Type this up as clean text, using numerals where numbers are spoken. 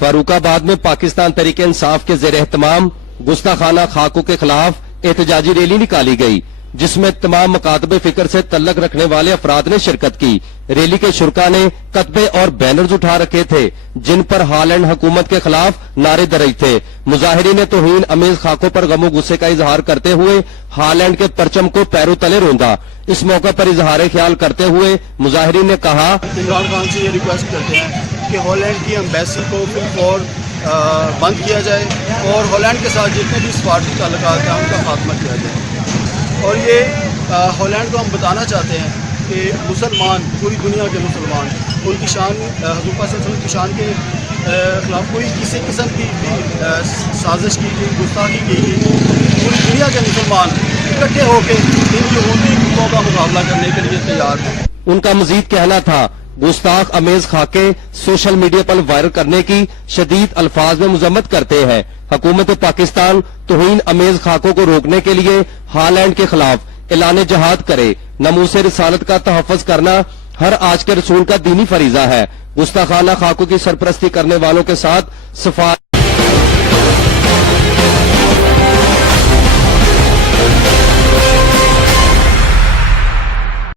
फारूक आबाद में पाकिस्तान तहरीक इंसाफ के ज़ेर एहतमाम गुस्ताखाना खाकों के खिलाफ एहतजाजी रैली निकाली गई, जिसमें तमाम मकातबे फिक्र से तल्लक रखने वाले अफराद ने शिरकत की। रैली के शुरका ने कतबे और बैनर्स उठा रखे थे, जिन पर हॉलैंड हुकूमत के खिलाफ नारे दर्ज थे। मुजाहिरीन ने तौहीन अमेज खाकों पर गमो गुस्से का इजहार करते हुए हॉलैंड के परचम को पैरों तले रोंदा। इस मौके पर इजहार ख्याल करते हुए मुजाहिरीन ने कहा, इमरान खान से ये रिक्वेस्ट करते हैं कि हॉलैंड की एम्बेसी को फिलफौर बंद किया जाए और हॉलैंड के साथ जितने भी सफारती ताल्लुकात हैं उनका खात्मा किया जाए। और ये हॉलैंड को हम बताना चाहते हैं कि मुसलमान, पूरी दुनिया के मुसलमान, उनकी शान, हुज़ूर पाक सल्लल्लाहु अलैहि वसल्लम की शान के खिलाफ कोई किसी किस्म की साजिश की गई, गुस्ताखी की गई, पूरी दुनिया के मुसलमान इकट्ठे होकर इन यहूदी गुटों का मुकाबला करने के लिए तैयार हैं। उनका मजीद कहना था, गुस्ताख अमेज खाके सोशल मीडिया पर वायरल करने की शदीद अल्फाज में मुजम्मत करते हैं। हुकूमत पाकिस्तान तौहीन अमेज खाकों को रोकने के लिए हॉलैंड के खिलाफ ऐलान जहाद करे। नमूसे रिसालत का तहफ़्फ़ुज़ करना हर आज के रसूल का दीनी फरीजा है। गुस्ताखाना खाकों की सरपरस्ती करने वालों के साथ सफाई